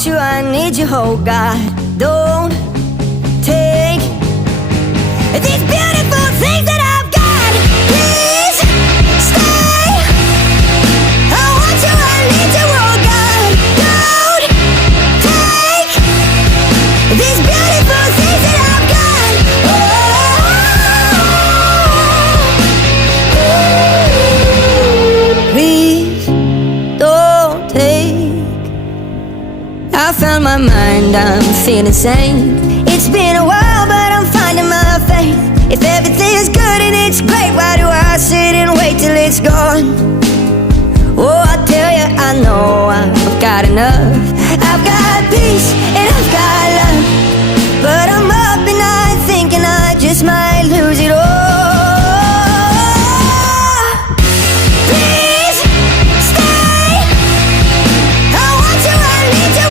want you, I need you, oh God. Don't take these beautiful things that I've got. Please stay. I want you, I need you, oh God. Don't take these beautiful things that I've got. Oh, please don't take. I found my mind, I'm feeling sane. It's been a while, but I'm finding my faith. If everything is good and it's great, why do I sit and wait till it's gone? Oh, I tell you, I know I've got enough.